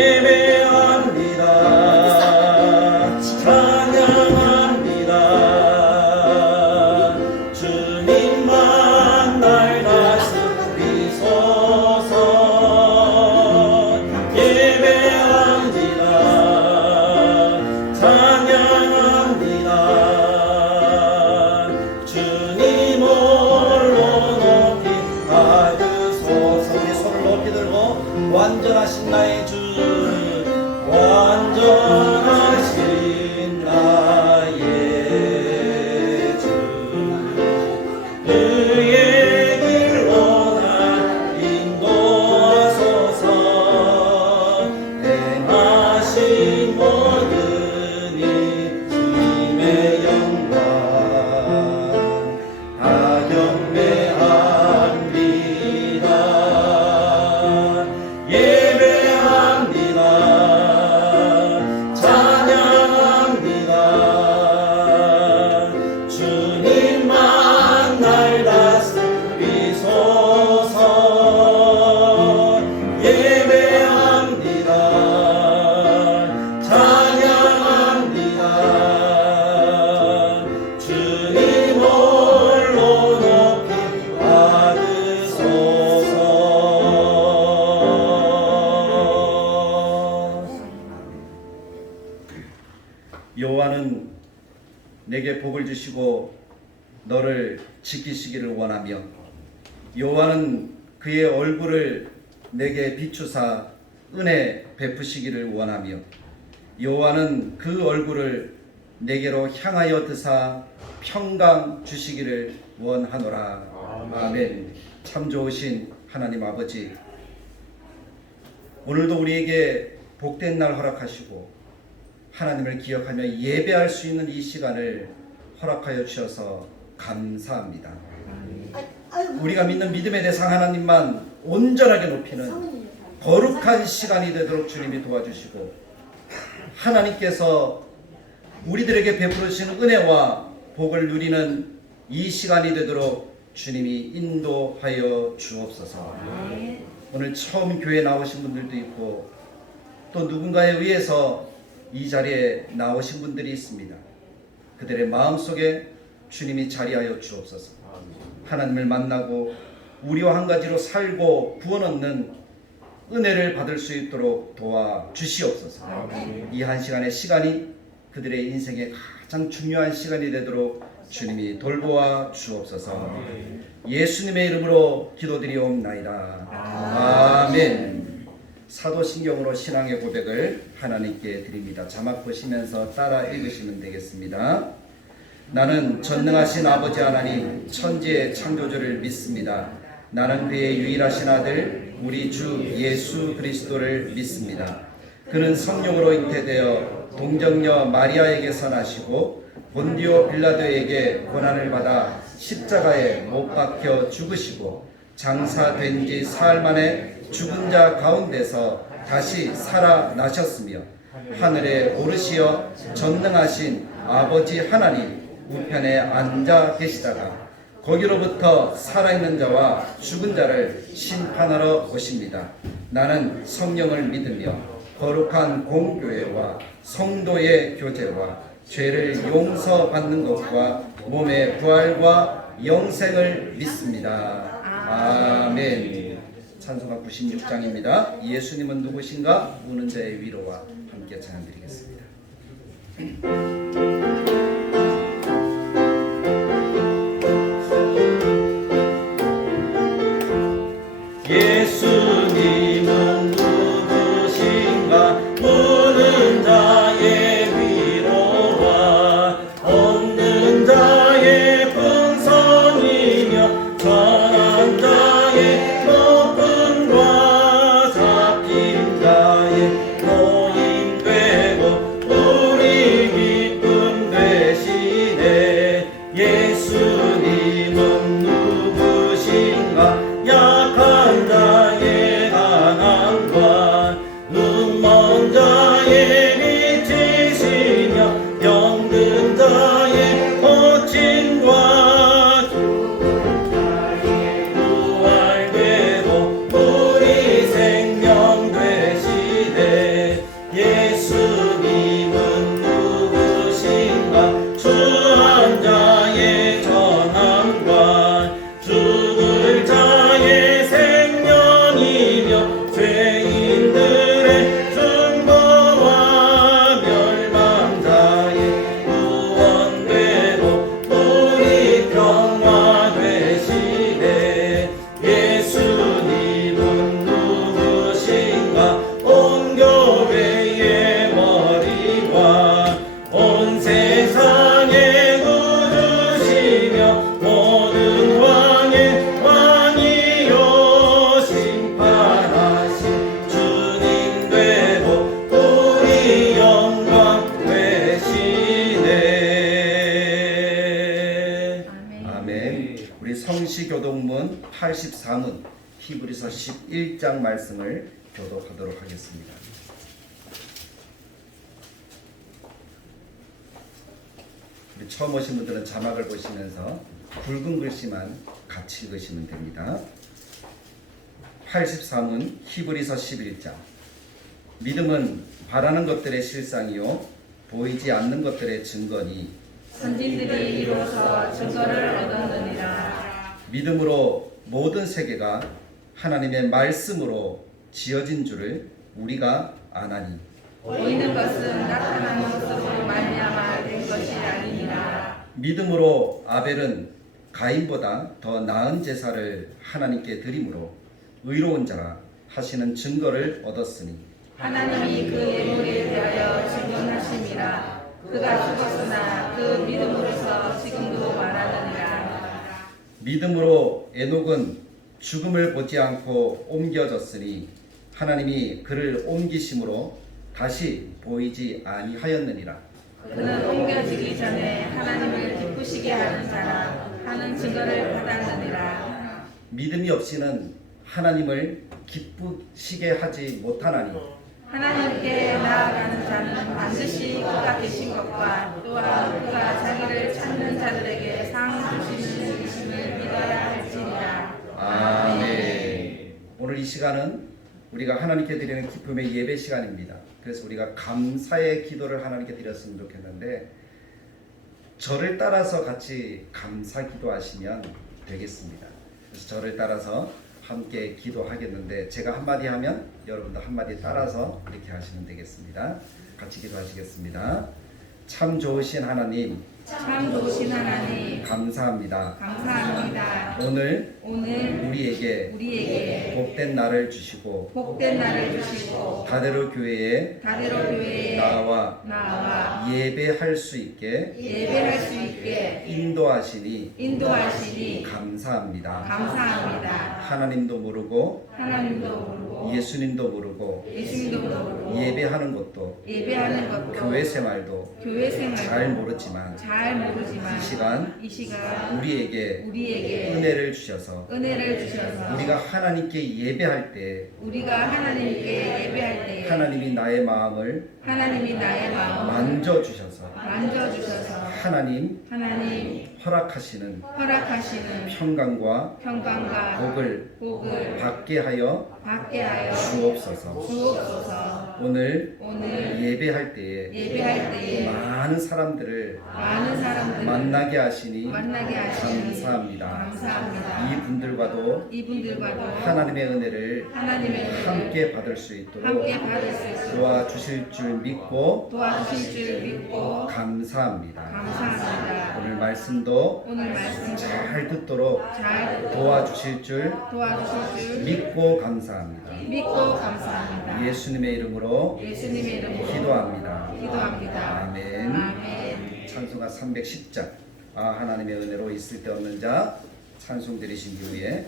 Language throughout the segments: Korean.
예배합니다. 찬양합니다. 주님만 날 다스리소서. 예배합니다. 찬양합니다. 주님 홀로 높이 받으소서. 우리 손을 높이 들고 완전하신 나의 주, 완전하신 나의 주, 그의 길로 날 인도하소서. 행하신 모든 이 주님의 영광 다 경배합니다. 예배합니다. 찬양합니다. 주님만 날 다스리소서. 예배합니다. 찬양합니다. 주님 홀로 높이 받으소서. 여호와는 내게 복을 주시고 너를 지키시기를 원하며, 여호와는 그의 얼굴을 내게 비추사 은혜 베푸시기를 원하며, 여호와는 그 얼굴을 내게로 향하여 드사 평강 주시기를 원하노라. 아멘. 참 좋으신 하나님 아버지, 오늘도 우리에게 복된 날 허락하시고 하나님을 기억하며 예배할 수 있는 이 시간을 허락하여 주셔서 감사합니다. 우리가 믿는 믿음의 대상 하나님만 온전하게 높이는 거룩한 시간이 되도록 주님이 도와주시고, 하나님께서 우리들에게 베풀으시는 은혜와 복을 누리는 이 시간이 되도록 주님이 인도하여 주옵소서. 오늘 처음 교회에 나오신 분들도 있고 또 누군가에 의해서 이 자리에 나오신 분들이 있습니다. 그들의 마음속에 주님이 자리하여 주옵소서. 하나님을 만나고 우리와 한 가지로 살고 구원 얻는 은혜를 받을 수 있도록 도와주시옵소서. 이 한 시간의 시간이 그들의 인생에 가장 중요한 시간이 되도록 주님이 돌보아 주옵소서. 예수님의 이름으로 기도드리옵나이다. 아멘. 사도신경으로 신앙의 고백을 하나님께 드립니다. 자막 보시면서 따라 읽으시면 되겠습니다. 나는 전능하신 아버지 하나님 천지의 창조주를 믿습니다. 나는 그의 유일하신 아들 우리 주 예수 그리스도를 믿습니다. 그는 성령으로 잉태되어 동정녀 마리아에게서 나시고 본디오 빌라도에게 고난을 받아 십자가에 못 박혀 죽으시고 장사된 지 사흘 만에 죽은 자 가운데서 다시 살아나셨으며 하늘에 오르시어 전능하신 아버지 하나님 우편에 앉아 계시다가 거기로부터 살아있는 자와 죽은 자를 심판하러 오십니다. 나는 성령을 믿으며 거룩한 공교회와 성도의 교제와 죄를 용서받는 것과 몸의 부활과 영생을 믿습니다. 아멘. 찬송가 96장입니다. 예수님은 누구신가? 우는 자의 위로와 함께 찬양드리겠습니다. 예수님은 누구신가? 우는 자의 위로와 없는 자의 풍성이며 전한 자의 높음과 잡힌 자의 노임되고 우리 기쁨 되시네. 예수님은 누구신가? 약한 자의 강함과 눈먼 자의 빛이시며 병든 자의 고침과 죽은 자의 부활되고 우리 생명 되시네. 83문 히브리서 11장 말씀을 교독하도록 하겠습니다. 우리 처음 오신 분들은 자막을 보시면서 굵은 글씨만 같이 읽으시면 됩니다. 83문 히브리서 11장. 믿음은 바라는 것들의 실상이요 보이지 않는 것들의 증거니 선진들이 이루어서 증거를 얻었느니라. 믿음으로 모든 세계가 하나님의 말씀으로 지어진 줄을 우리가 아나니 보이는 것은 나타나는 것으로 말미암아 된 것이 아니니라. 믿음으로 아벨은 가인보다 더 나은 제사를 하나님께 드림으로 의로운 자라 하시는 증거를 얻었으니 하나님이 그 예물에 대하여 증언하심이라. 그가 죽었으나 그 믿음으로서 지금도 말하느니라. 믿음으로 에녹은 죽음을 보지 않고 옮겨졌으니 하나님이 그를 옮기심으로 다시 보이지 아니하였느니라. 그는 옮겨지기 전에 하나님을 기쁘시게 하는 자라 하는 증거를 받았느니라. 믿음이 없이는 하나님을 기쁘시게 하지 못하나니 하나님께 나아가는 자는 반드시 그가 계신 것과 또한 그가 자기를 찾는 자들에게 상 주시는 이심을 믿어야 할지니라. 아멘. 오늘 이 시간은 우리가 하나님께 드리는 기쁨의 예배 시간입니다. 그래서 우리가 감사의 기도를 하나님께 드렸으면 좋겠는데 저를 따라서 같이 감사 기도하시면 되겠습니다. 그래서 저를 따라서 함께 기도하겠는데 제가 한마디 하면 여러분도 한마디 따라서 이렇게 하시면 되겠습니다. 같이 기도하시겠습니다. 참 좋으신 하나님, 참 좋으신 하나님 감사합니다. 감사합니다. 오늘 오늘 우리에게 복된 날을 주시고 복된 날을 주시고 다대로 교회에 나와 예배할 수 있게 예배할 수 있게 인도하시니 감사합니다. 하나님도 모르고 예수님도 모르고 예배하는 것도 교회 생활도 잘 모르지만 이 시간 우리에게 은혜를 주셔서 우리가 하나님께 예배할 때 하나님이 나의 마음을 만져주셔서 하나님 허락하시는 평강과 복을 받게 하여 주옵소서. 오늘 예배할 때에 많은 사람들을 만나게 하시니 감사합니다. 이분들과도 하나님의 은혜를 함께 받을 수 있도록 도와주실 줄 믿고 감사합니다. 오늘 말씀도 잘 듣도록 도와주실 줄 믿고 감사합니다. 예수님의 이름으로 기도합니다. 아멘. 찬송가 310장 하나님의 은혜로 있을 데 없는 자 찬송 드리신 이후에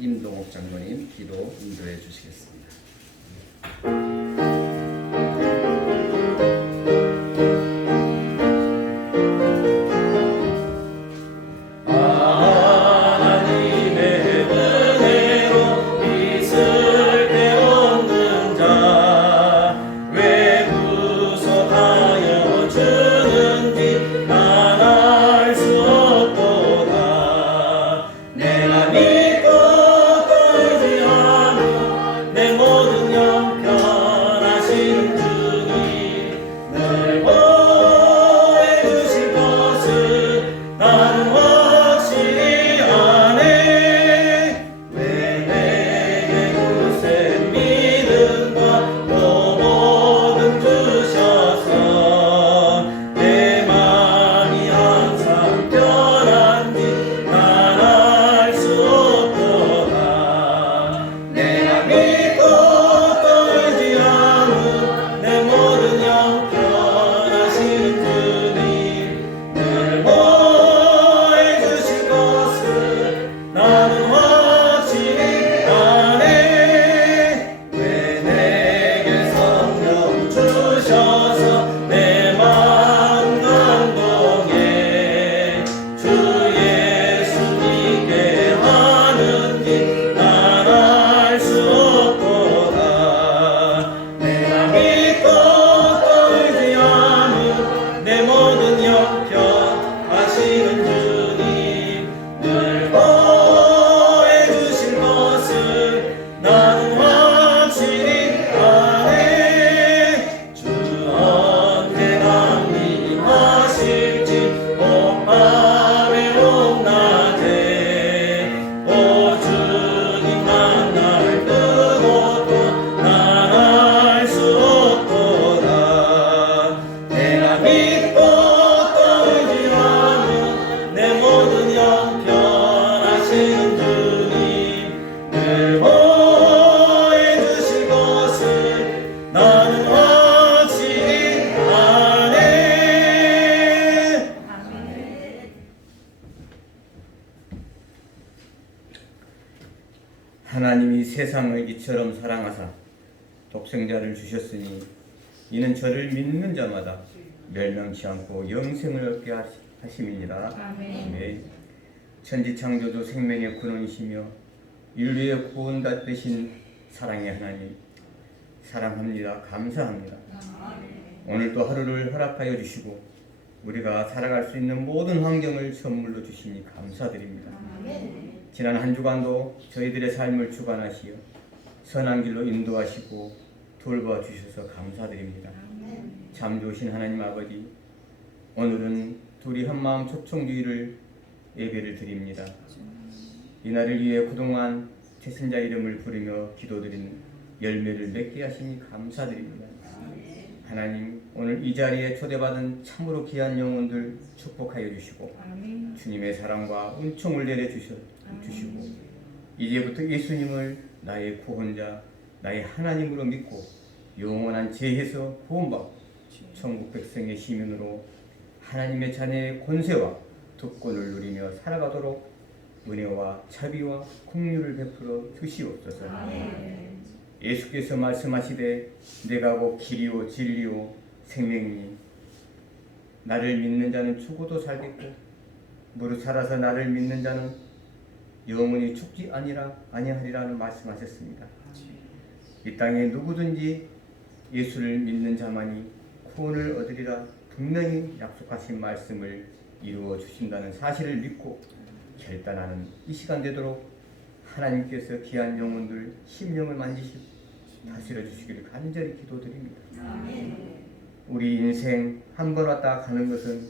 임동옥 장로님 기도 인도해 주시겠습니다. 이처럼 사랑하사 독생자를 주셨으니 이는 저를 믿는 자마다 멸망치 않고 영생을 얻게 하심이니라. 아멘. 천지창조주 생명의 근원이시며 인류의 구원자 되신 사랑의 하나님, 사랑합니다. 감사합니다. 오늘도 하루를 허락하여 주시고 우리가 살아갈 수 있는 모든 환경을 선물로 주시니 감사드립니다. 지난 한 주간도 저희들의 삶을 주관하시어 선한 길로 인도하시고 돌봐 주셔서 감사드립니다. 참 좋으신 하나님 아버지, 오늘은 둘이 한마음 초청주의를 예배를 드립니다. 이날을 위해 그동안 태신자 이름을 부르며 기도드린 열매를 맺게 하시니 감사드립니다. 하나님, 오늘 이 자리에 초대받은 참으로 귀한 영혼들 축복하여 주시고 주님의 사랑과 은총을 내려주시고 이제부터 예수님을 나의 구원자, 나의 하나님으로 믿고 영원한 죄에서 구원받고 천국 백성의 시민으로 하나님의 자녀의 권세와 특권을 누리며 살아가도록 은혜와 자비와 긍휼을 베풀어 주시옵소서. 예수께서 말씀하시되 내가 곧 길이요 진리요 생명이니 나를 믿는 자는 죽어도 살겠고 무릇 살아서 나를 믿는 자는 영원히 죽지 아니하리라는 말씀하셨습니다. 이 땅에 누구든지 예수를 믿는 자만이 구원을 얻으리라 분명히 약속하신 말씀을 이루어 주신다는 사실을 믿고 결단하는 이 시간 되도록 하나님께서 귀한 영혼들 심령을 만지시고 다스려 주시기를 간절히 기도드립니다. 우리 인생 한 번 왔다 가는 것은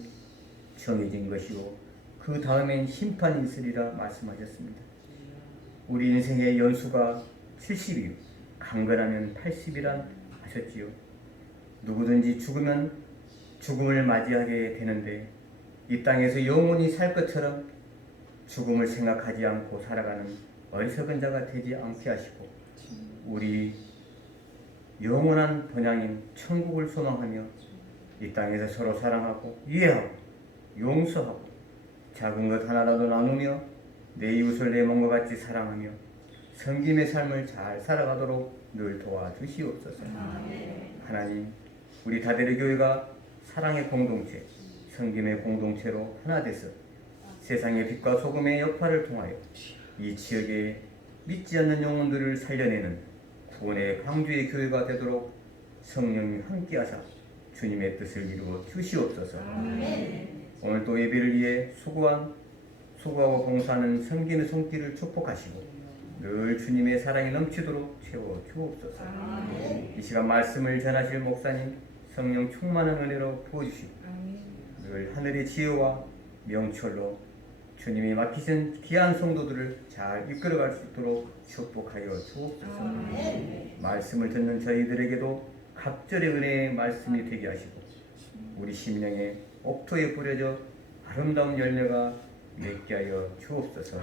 정해진 것이고 그 다음엔 심판이 있으리라 말씀하셨습니다. 우리 인생의 연수가 70이요 강건하면 80이란 하셨지요. 누구든지 죽으면 죽음을 맞이하게 되는데 이 땅에서 영원히 살 것처럼 죽음을 생각하지 않고 살아가는 어리석은 자가 되지 않게 하시고 우리 영원한 본향인 천국을 소망하며 이 땅에서 서로 사랑하고 이해하고 용서하고 작은 것 하나라도 나누며 내 이웃을 내 몸과 같이 사랑하며 섬김의 삶을 잘 살아가도록 늘 도와주시옵소서. 하나님, 우리 다대리 교회가 사랑의 공동체, 섬김의 공동체로 하나 돼서 세상의 빛과 소금의 역할을 통하여 이 지역에 믿지 않는 영혼들을 살려내는 구원의 강주의 교회가 되도록 성령님 함께하사 주님의 뜻을 이루어 주시옵소서. 오늘 또 예배를 위해 수고하고 봉사하는 섬김의 손길을 축복하시고 늘 주님의 사랑이 넘치도록 채워 주옵소서. 이 시간 말씀을 전하실 목사님 성령 충만한 은혜로 부어주시고 늘 하늘의 지혜와 명철로 주님이 맡기신 귀한 성도들을 잘 이끌어갈 수 있도록 축복하여 주옵소서. 말씀을 듣는 저희들에게도 각절의 은혜의 말씀이 되게 하시고 우리 심령의 옥토에 뿌려져 아름다운 열매가 맺게 하여 주옵소서.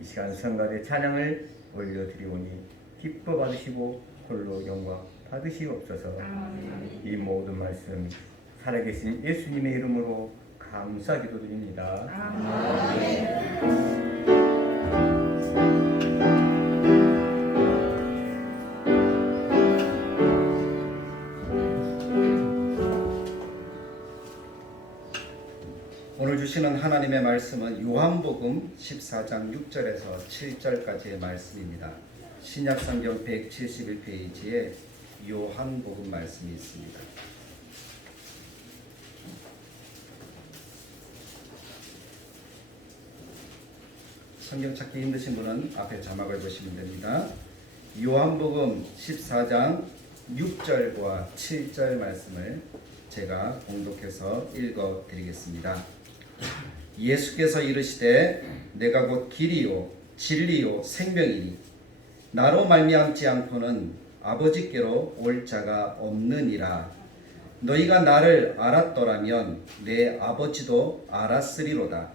이 시간 성가대 찬양을 올려드리오니 기뻐 받으시고 홀로 영광 받으시옵소서. 이 모든 말씀 살아계신 예수님의 이름으로 감사 기도드립니다. 오늘 주시는 하나님의 말씀은 요한복음 14장 6절에서 7절까지의 말씀입니다. 신약성경 171페이지에 요한복음 말씀이 있습니다. 성경 찾기 힘드신 분은 앞에 자막을 보시면 됩니다. 요한복음 14장 6절과 7절 말씀을 제가 봉독해서 읽어드리겠습니다. 예수께서 이르시되 내가 곧 길이요 진리요 생명이니 나로 말미암지 않고는 아버지께로 올 자가 없느니라. 너희가 나를 알았더라면 내 아버지도 알았으리로다.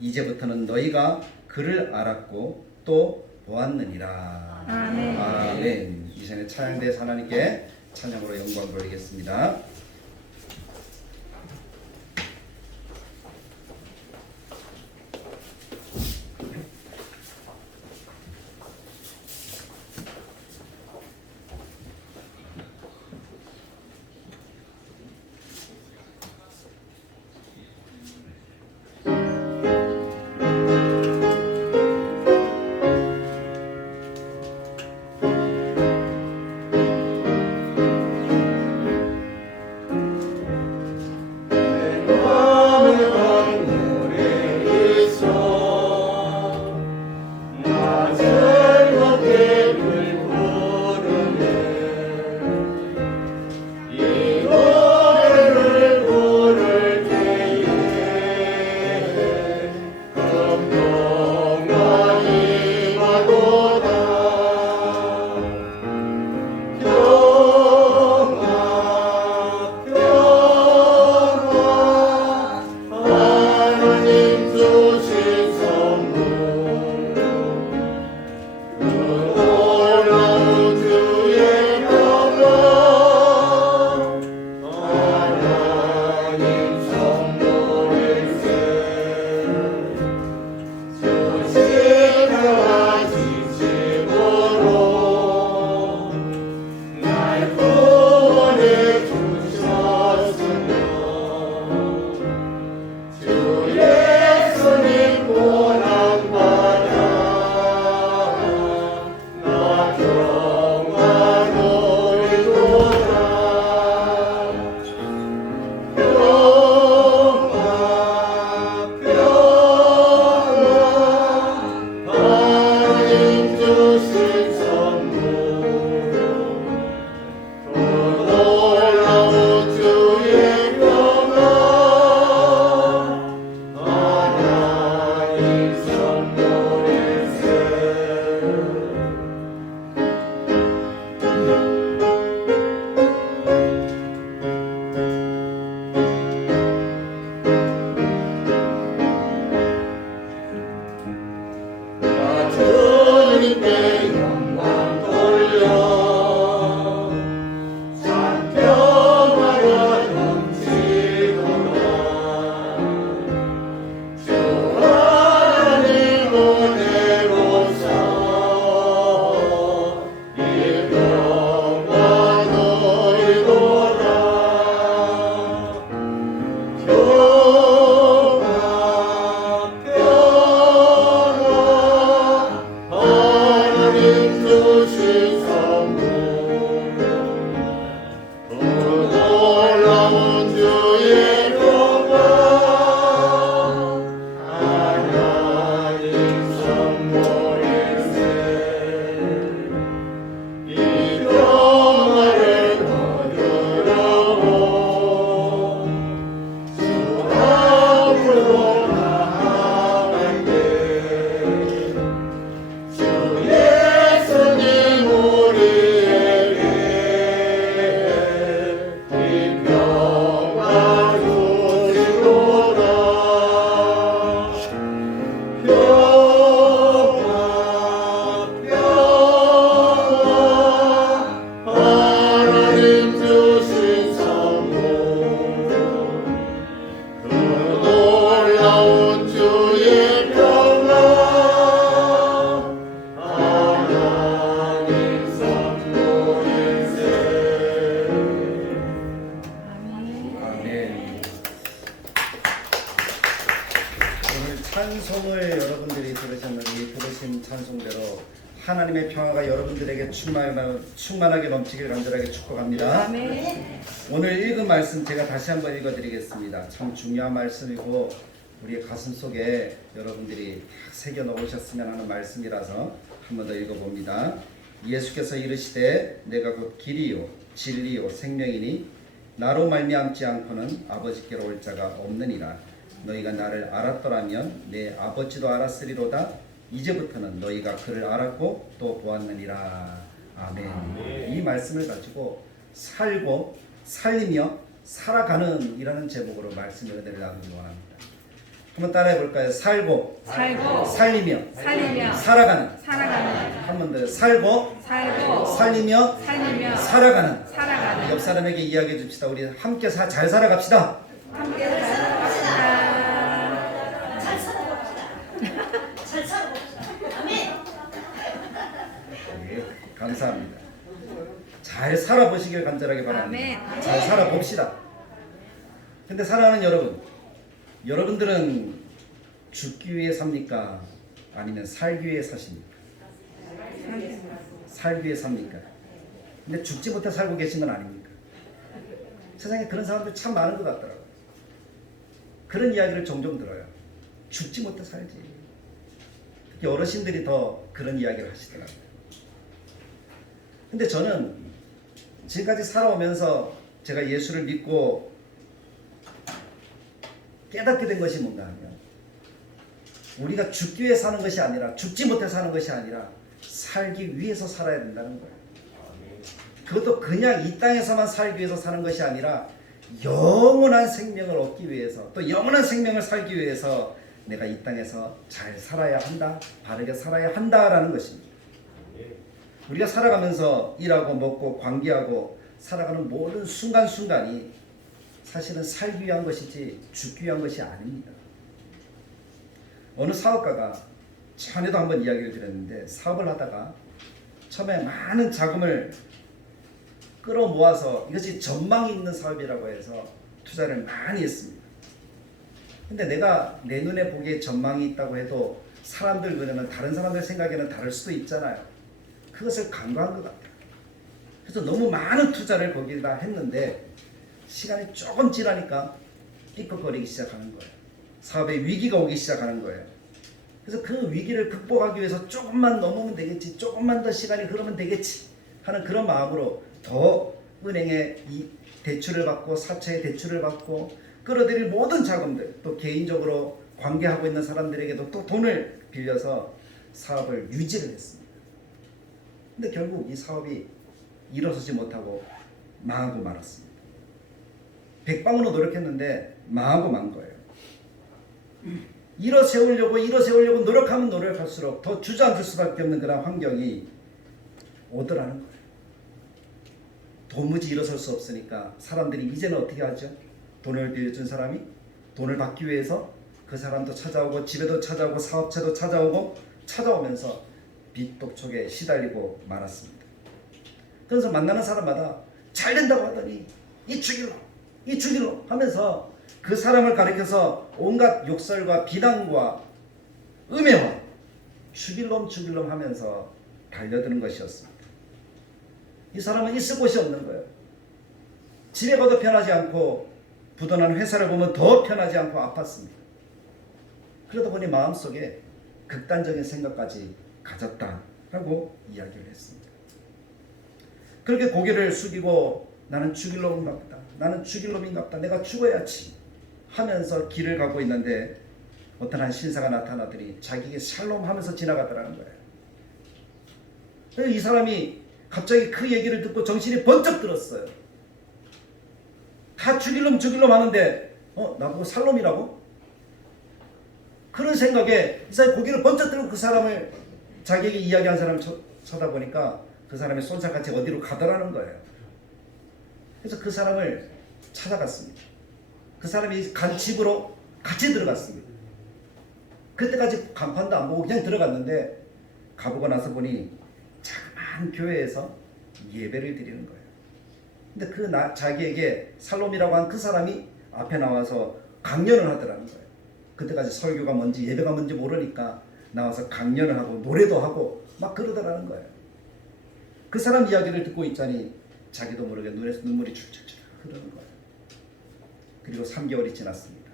이제부터는 너희가 그를 알았고 또 보았느니라. 아멘. 아멘. 이전에 찬양대 하나님께 찬양으로 영광 돌리겠습니다. 찬송을 여러분들이 들으신 찬송대로 하나님의 평화가 여러분들에게 충만하게 넘치길 간절하게 축복합니다. 아멘. 오늘 읽은 말씀 제가 다시 한번 읽어드리겠습니다. 참 중요한 말씀이고 우리의 가슴 속에 여러분들이 새겨 넣으셨으면 하는 말씀이라서 한 번 더 읽어봅니다. 예수께서 이르시되 내가 곧 길이요 진리요 생명이니 나로 말미암지 않고는 아버지께로 올 자가 없느니라. 너희가 나를 알았더라면 내 아버지도 알았으리로다. 이제부터는 너희가 그를 알았고 또 보았느니라. 아멘. 이 말씀을 가지고 살고 살리며 살아가는 이라는 제목으로 말씀을 드리려고 원합니다. 한번 따라해 볼까요? 살고 살리며 살아가는. 한 번 더. 살고 살리며 살아가는. 옆 사람에게 이야기해 줍시다. 우리 함께 잘 살아갑시다. 함께 살아갑시다. 잘 살아갑시다. 잘 살아갑시다. 아멘. 예, 감사합니다. 잘 살아보시길 간절하게 바랍니다. 아멘. 잘 살아봅시다. 근데 사랑하는 여러분들은 죽기 위해 삽니까? 아니면 살기 위해 사십니까? 살기 위해 삽니까? 근데 죽지 못해 살고 계신 건 아닙니까? 세상에 그런 사람들 참 많은 것 같더라고요. 그런 이야기를 종종 들어요. 죽지 못해 살지. 특히 어르신들이 더 그런 이야기를 하시더라고요. 근데 저는 지금까지 살아오면서 제가 예수를 믿고 깨닫게 된 것이 뭔가 하면 우리가 죽기 위해 사는 것이 아니라 죽지 못해 사는 것이 아니라 살기 위해서 살아야 된다는 거예요. 그것도 그냥 이 땅에서만 살기 위해서 사는 것이 아니라 영원한 생명을 얻기 위해서 또 영원한 생명을 살기 위해서 내가 이 땅에서 잘 살아야 한다, 바르게 살아야 한다라는 것입니다. 우리가 살아가면서 일하고 먹고 관계하고 살아가는 모든 순간순간이 사실은 살기 위한 것이지 죽기 위한 것이 아닙니다. 어느 사업가가 전에도 한번 이야기를 드렸는데 사업을 하다가 처음에 많은 자금을 끌어모아서 이것이 전망이 있는 사업이라고 해서 투자를 많이 했습니다. 근데 내가 내 눈에 보기에 전망이 있다고 해도 사람들 그러면 다른 사람들 생각에는 다를 수도 있잖아요. 그것을 간과한 것 같아요. 그래서 너무 많은 투자를 거기다 했는데 시간이 조금 지나니까 삐걱거리기 시작하는 거예요. 사업에 위기가 오기 시작하는 거예요. 그래서 그 위기를 극복하기 위해서 조금만 넘으면 되겠지, 조금만 더 시간이 흐르면 되겠지 하는 그런 마음으로 더 은행에 이 대출을 받고 사채의 대출을 받고 끌어들일 모든 자금들, 또 개인적으로 관계하고 있는 사람들에게도 또 돈을 빌려서 사업을 유지를 했습니다. 근데 결국 이 사업이 일어서지 못하고 망하고 말았습니다. 백방으로 노력했는데 망하고 만 거예요. 일어세우려고 노력하면 노력할수록 더 주저앉을 수밖에 없는 그런 환경이 오더라는 거예요. 도무지 일어설 수 없으니까 사람들이 이제는 어떻게 하죠? 돈을 빌려준 사람이 돈을 받기 위해서 그 사람도 찾아오고 집에도 찾아오고 사업체도 찾아오면서 빚 독촉에 시달리고 말았습니다. 그래서 만나는 사람마다 잘 된다고 하더니 이 죽일로 하면서 그 사람을 가리켜서 온갖 욕설과 비난과 음해와 죽일놈 하면서 달려드는 것이었습니다. 이 사람은 있을 곳이 없는 거예요. 집에 가도 편하지 않고 부도난 회사를 보면 더 편하지 않고 아팠습니다. 그러다 보니 마음속에 극단적인 생각까지 가졌다라고 이야기를 했습니다. 그렇게 고개를 숙이고 나는 죽일 놈인가 보다. 내가 죽어야지 하면서 길을 가고 있는데 어떤 한 신사가 나타나더니 자기에게 샬롬 하면서 지나가더라는 거예요. 그래서 이 사람이 갑자기 그 얘기를 듣고 정신이 번쩍 들었어요. 다 죽일 놈 하는데 나보고 살롬이라고? 그런 생각에 이 사람이 고개를 번쩍 들고 그 사람을 자기에게 이야기한 사람을 쳐다보니까 그 사람이 쏜살같이 어디로 가더라는 거예요. 그래서 그 사람을 찾아갔습니다. 그 사람이 간 집으로 같이 들어갔습니다. 그때까지 간판도 안 보고 그냥 들어갔는데 가보고 나서 보니 자그마한 교회에서 예배를 드리는 거예요. 근데 자기에게 살롬이라고 한 그 사람이 앞에 나와서 강연을 하더라는 거예요. 그때까지 설교가 뭔지 예배가 뭔지 모르니까 나와서 강연을 하고 노래도 하고 막 그러더라는 거예요. 그 사람 이야기를 듣고 있자니 자기도 모르게 눈에서 눈물이 줄줄줄 흐르는 거예요. 그리고 3개월이 지났습니다.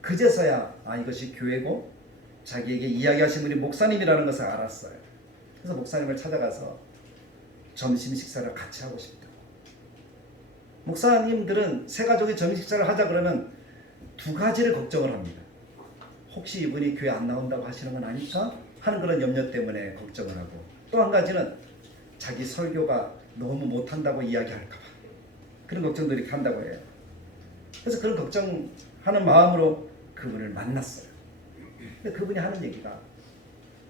그제서야 이것이 교회고 자기에게 이야기하신 분이 목사님이라는 것을 알았어요. 그래서 목사님을 찾아가서 점심 식사를 같이 하고 싶다. 목사님들은 세 가족이 점심 식사를 하자 그러면 두 가지를 걱정을 합니다. 혹시 이분이 교회 안 나온다고 하시는 건 아닐까 하는 그런 염려 때문에 걱정을 하고, 또 한 가지는 자기 설교가 너무 못한다고 이야기할까 봐 그런 걱정들이 이렇게 한다고 해요. 그래서 그런 걱정하는 마음으로 그분을 만났어요. 근데 그분이 하는 얘기가,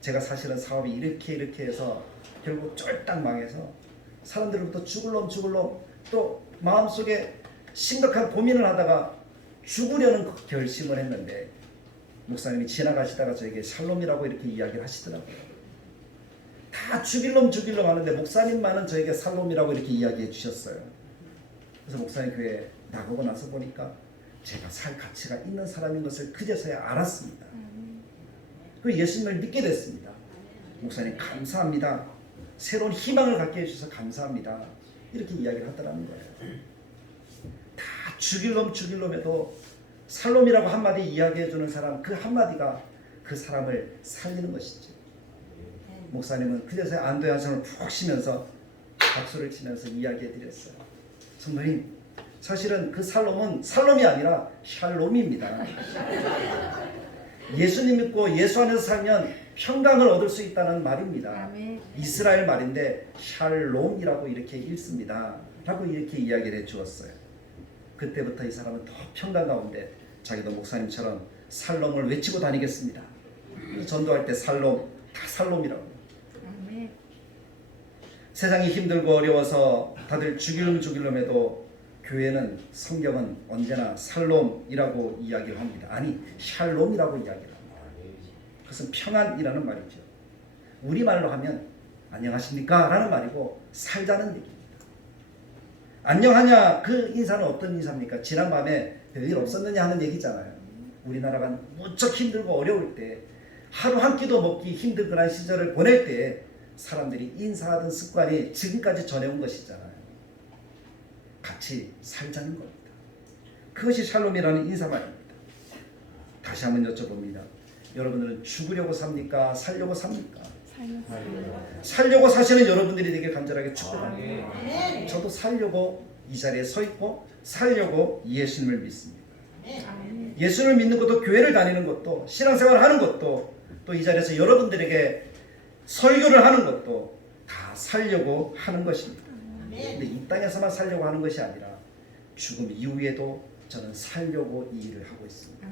제가 사실은 사업이 이렇게 해서 결국 쫄딱 망해서 사람들로부터 죽을 놈 또 마음속에 심각한 고민을 하다가 죽으려는 결심을 했는데, 목사님이 지나가시다가 저에게 샬롬이라고 이렇게 이야기를 하시더라고요. 다 죽일 놈 하는데 목사님만은 저에게 샬롬이라고 이렇게 이야기해 주셨어요. 그래서 목사님 교회에 나가고 나서 보니까 제가 살 가치가 있는 사람인 것을 그제서야 알았습니다. 그리고 예수님을 믿게 됐습니다. 목사님 감사합니다. 새로운 희망을 갖게 해주셔서 감사합니다. 이렇게 이야기를 하더라는 거예요. 다 죽일 놈에도 살롬이라고 한마디 이야기해주는 사람, 그 한마디가 그 사람을 살리는 것이죠. 목사님은 그제서야 안도의 한숨을 푹 쉬면서 박수를 치면서 이야기해드렸어요. 성도님, 사실은 그 살롬은 살롬이 아니라 샬롬입니다. 예수님 믿고 예수 안에서 살면 평강을 얻을 수 있다는 말입니다. 아멘. 이스라엘 말인데 샬롬이라고 이렇게 읽습니다. 라고 이렇게 이야기를 해주었어요. 그때부터 이 사람은 더 평강 가운데 자기도 목사님처럼 살롬을 외치고 다니겠습니다. 전도할 때 살롬, 다 살롬이라고. 아멘. 세상이 힘들고 어려워서 다들 죽일놈 해도 교회는, 성경은 언제나 살롬이라고 이야기를 합니다. 아니, 샬롬이라고 이야기를 합니다. 그것은 평안이라는 말이죠. 우리말로 하면 안녕하십니까 라는 말이고 살자는 얘기입니다. 안녕하냐, 그 인사는 어떤 인사입니까? 지난밤에 별일 없었느냐 하는 얘기잖아요. 우리나라가 무척 힘들고 어려울 때, 하루 한 끼도 먹기 힘든 그런 시절을 보낼 때 사람들이 인사하던 습관이 지금까지 전해온 것이잖아요. 같이 살자는 겁니다. 그것이 샬롬이라는 인사말입니다. 다시 한번 여쭤봅니다. 여러분들은 죽으려고 삽니까? 살려고 삽니까? 살려고 사시는 여러분들이 되게 간절하게 축복합니다. 저도 살려고 이 자리에 서 있고 살려고 예수님을 믿습니다. 예수님을 믿는 것도, 교회를 다니는 것도, 신앙생활을 하는 것도, 또 이 자리에서 여러분들에게 설교를 하는 것도 다 살려고 하는 것입니다. 근데 이 땅에서만 살려고 하는 것이 아니라 죽음 이후에도 저는 살려고 이 일을 하고 있습니다.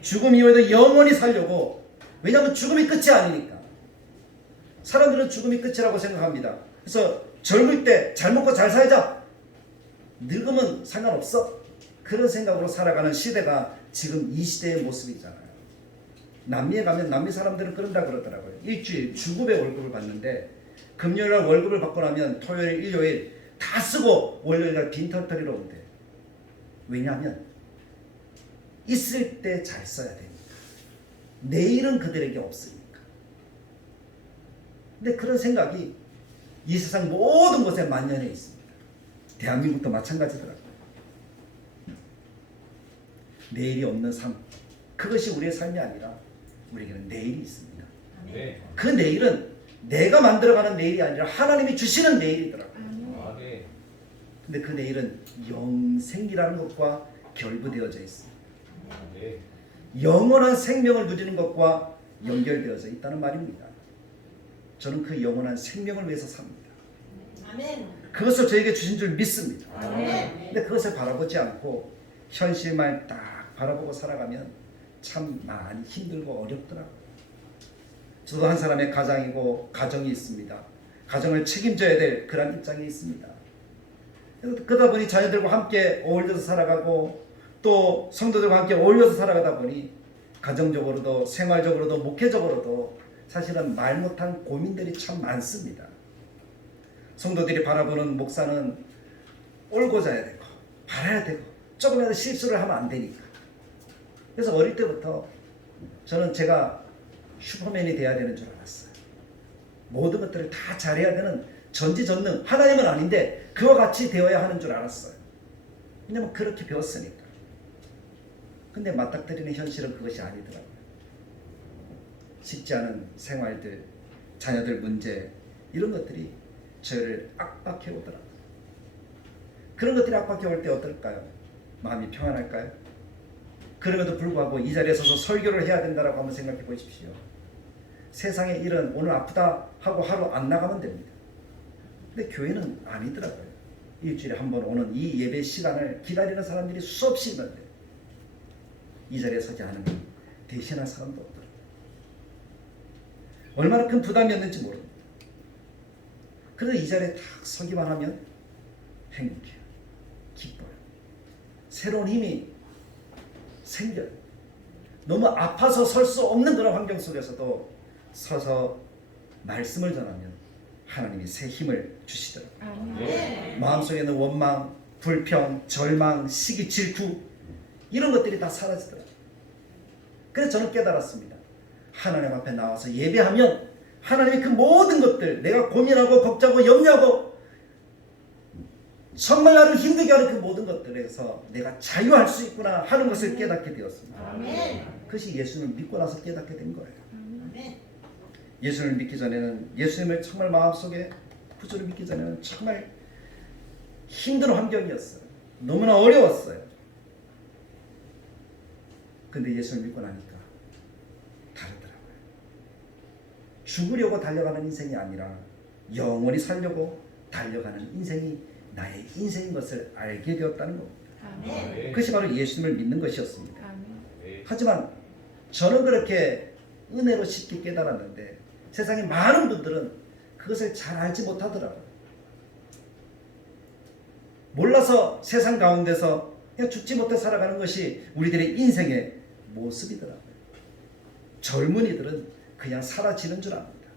죽음 이후에도 영원히 살려고. 왜냐하면 죽음이 끝이 아니니까. 사람들은 죽음이 끝이라고 생각합니다. 그래서 젊을 때 잘 먹고 잘 살자, 늙으면 상관없어, 그런 생각으로 살아가는 시대가 지금 이 시대의 모습이잖아요. 남미에 가면 남미 사람들은 그런다 그러더라고요. 일주일 주급의 월급을 받는데 금요일날 월급을 받고 나면 토요일, 일요일 다 쓰고 월요일날 빈털터리로 온대. 왜냐하면 있을 때 잘 써야 되니까. 내일은 그들에게 없으니까. 근데 그런 생각이 이 세상 모든 곳에 만연해 있습니다. 대한민국도 마찬가지더라고요. 내일이 없는 삶, 그것이 우리의 삶이 아니라 우리에게는 내일이 있습니다. 그 내일은 내가 만들어가는 내일이 아니라 하나님이 주시는 내일이더라고요. 근데 그 내일은 영생이라는 것과 결부되어져 있습니다. 영원한 생명을 누리는 것과 연결되어져 있다는 말입니다. 저는 그 영원한 생명을 위해서 삽니다. 그것을 저에게 주신 줄 믿습니다. 근데 그것을 바라보지 않고 현실만 딱 바라보고 살아가면 참 많이 힘들고 어렵더라고요. 저도 한 사람의 가장이고 가정이 있습니다. 가정을 책임져야 될 그런 입장에 있습니다. 그러다 보니 자녀들과 함께 어울려서 살아가고 또 성도들과 함께 어울려서 살아가다 보니 가정적으로도 생활적으로도 목회적으로도 사실은 말 못한 고민들이 참 많습니다. 성도들이 바라보는 목사는 올고 자야 되고 바라야 되고 조금이라도 실수를 하면 안 되니까. 그래서 어릴 때부터 저는 제가 슈퍼맨이 돼야 되는 줄 알았어요. 모든 것들을 다 잘해야 되는 전지전능, 하나님은 아닌데 그와 같이 되어야 하는 줄 알았어요. 왜냐면 그렇게 배웠으니까. 근데 맞닥뜨리는 현실은 그것이 아니더라고요. 쉽지 않은 생활들, 자녀들 문제, 이런 것들이 저를 압박해 오더라고요. 그런 것들이 압박해 올 때 어떨까요? 마음이 평안할까요? 그럼에도 불구하고 이 자리에 서서 설교를 해야 된다고 한번 생각해 보십시오. 세상의 일은 오늘 아프다 하고 하루 안 나가면 됩니다. 근데 교회는 아니더라고요. 일주일에 한 번 오는 이 예배 시간을 기다리는 사람들이 수없이 있는데 이 자리에 서지 않으면 대신할 사람도 없더라고요. 얼마나 큰 부담이었는지 모릅니다. 그래서 이 자리에 딱 서기만 하면 행복해요. 기뻐요. 새로운 힘이 생겨요. 너무 아파서 설 수 없는 그런 환경 속에서도 서서 말씀을 전하면 하나님이 새 힘을 주시더라고요. 마음속에 있는 원망, 불평, 절망, 시기, 질투 이런 것들이 다 사라지더라고요. 그래서 저는 깨달았습니다. 하나님 앞에 나와서 예배하면 하나님이 그 모든 것들, 내가 고민하고 걱정하고 염려하고 정말 나를 힘들게 하는 그 모든 것들에서 내가 자유할 수 있구나 하는 것을 깨닫게 되었습니다. 아멘. 그것이 예수님을 믿고 나서 깨닫게 된 거예요. 아멘. 예수님을 믿기 전에는, 예수님을 정말 마음속에 구주를 믿기 전에는 정말 힘든 환경이었어요. 너무나 어려웠어요. 근데 예수를 믿고 나니까 다르더라고요. 죽으려고 달려가는 인생이 아니라 영원히 살려고 달려가는 인생이 나의 인생인 것을 알게 되었다는 겁니다. 아멘. 그것이 바로 예수님을 믿는 것이었습니다. 아멘. 하지만 저는 그렇게 은혜로 쉽게 깨달았는데 세상에 많은 분들은 그것을 잘 알지 못하더라고요. 몰라서 세상 가운데서 그냥 죽지 못해 살아가는 것이 우리들의 인생의 모습이더라고요. 젊은이들은 그냥 사라지는 줄 압니다.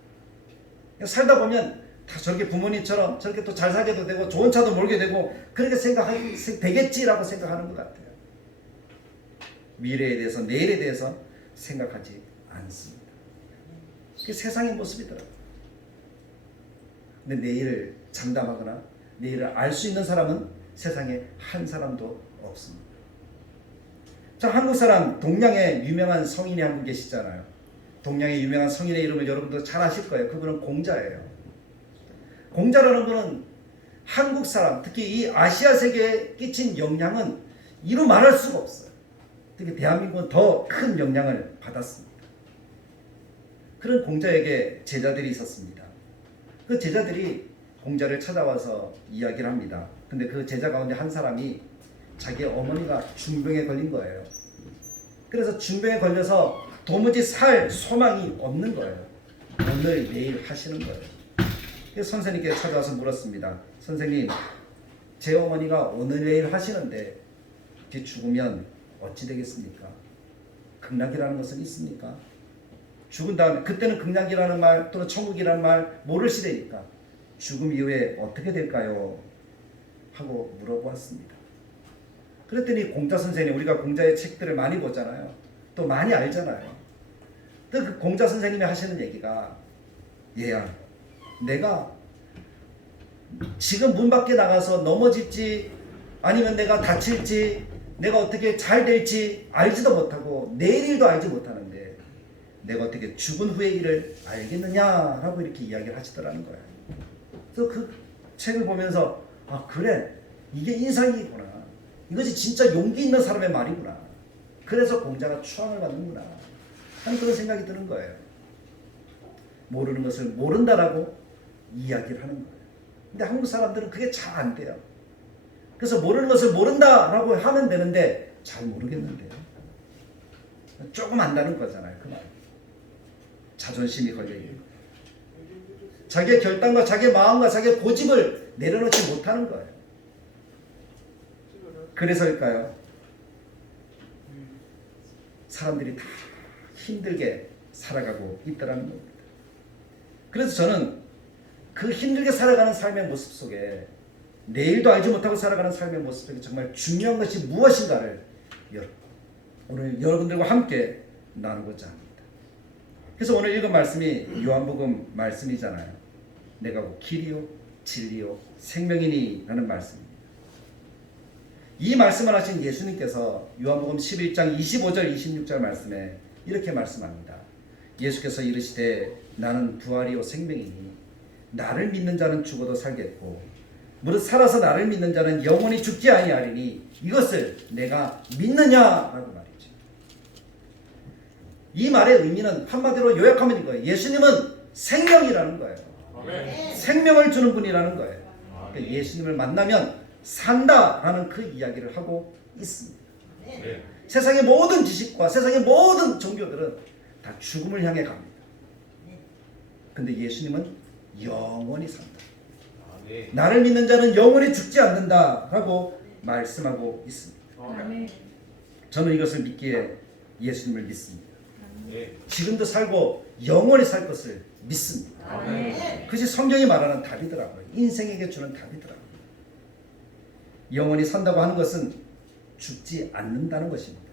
그냥 살다 보면 다 저렇게 부모님처럼 저렇게 또 잘 살게도 되고 좋은 차도 몰게 되고 그렇게 생각하게 되겠지라고 생각하는 것 같아요. 미래에 대해서, 내일에 대해서 생각하지 않습니다. 그게 세상의 모습이더라고요. 근데 내일을 장담하거나 내일을 알 수 있는 사람은 세상에 한 사람도 없습니다. 자, 한국 사람 동양의 유명한 성인이 한 분 계시잖아요. 동양의 유명한 성인의 이름을 여러분도 잘 아실 거예요. 그분은 공자예요. 공자라는 분은 한국 사람, 특히 이 아시아 세계에 끼친 영향은 이루 말할 수가 없어요. 특히 대한민국은 더 큰 영향을 받았습니다. 그런 공자에게 제자들이 있었습니다. 그 제자들이 공자를 찾아와서 이야기를 합니다. 근데 그 제자 가운데 한 사람이 자기 어머니가 중병에 걸린 거예요. 그래서 중병에 걸려서 도무지 살 소망이 없는 거예요. 오늘 내일 하시는 거예요. 그래서 선생님께 찾아와서 물었습니다. 선생님, 제 어머니가 오늘 내일 하시는데 이제 죽으면 어찌 되겠습니까? 극락이라는 것은 있습니까? 죽은 다음에 그때는 극락이라는 말 또는 천국이라는 말 모를 시대니까 죽음 이후에 어떻게 될까요? 하고 물어보았습니다. 그랬더니 공자 선생님, 우리가 공자의 책들을 많이 보잖아요. 또 많이 알잖아요. 또 그 공자 선생님이 하시는 얘기가, 얘야, 내가 지금 문 밖에 나가서 넘어질지 아니면 내가 다칠지 내가 어떻게 잘 될지 알지도 못하고 내일 일도 알지 못하는데 내가 어떻게 죽은 후의 일을 알겠느냐라고 이렇게 이야기를 하시더라는 거예요. 그래서 그 책을 보면서 아, 그래, 이게 인상이구나, 이것이 진짜 용기 있는 사람의 말이구나, 그래서 공자가 추앙을 받는구나 하는 그런 생각이 드는 거예요. 모르는 것을 모른다라고 이야기를 하는 거예요. 근데 한국 사람들은 그게 잘 안 돼요. 그래서 모르는 것을 모른다라고 하면 되는데 잘 모르겠는데요. 조금 안다는 거잖아요. 그 말. 자존심이 걸려있는 거예요. 자기의 결단과 자기의 마음과 자기의 고집을 내려놓지 못하는 거예요. 그래서일까요? 사람들이 다 힘들게 살아가고 있다는 겁니다. 그래서 저는 그 힘들게 살아가는 삶의 모습 속에, 내일도 알지 못하고 살아가는 삶의 모습 속에 정말 중요한 것이 무엇인가를 오늘 여러분들과 함께 나누고자 합니다. 그래서 오늘 읽은 말씀이 요한복음 말씀이잖아요. 내가 곧 길이요 진리요 생명이니 라는 말씀입니다. 이 말씀을 하신 예수님께서 요한복음 11장 25절 26절 말씀에 이렇게 말씀합니다. 예수께서 이르시되 나는 부활이요 생명이니 나를 믿는 자는 죽어도 살겠고 무릇 살아서 나를 믿는 자는 영원히 죽지 아니하리니 이것을 내가 믿느냐라고 말이죠. 이 말의 의미는 한마디로 요약하면 이거예요. 예수님은 생명이라는 거예요. 생명을 주는 분이라는 거예요. 그러니까 예수님을 만나면 산다라는 그 이야기를 하고 있습니다. 세상의 모든 지식과 세상의 모든 종교들은 다 죽음을 향해 갑니다. 근데 예수님은 영원히 산다. 나를 믿는 자는 영원히 죽지 않는다라고 말씀하고 있습니다. 저는 이것을 믿기에 예수님을 믿습니다. 지금도 살고 영원히 살 것을 믿습니다. 그것이 성경이 말하는 답이더라고요. 인생에게 주는 답이더라고요. 영원히 산다고 하는 것은 죽지 않는다는 것입니다.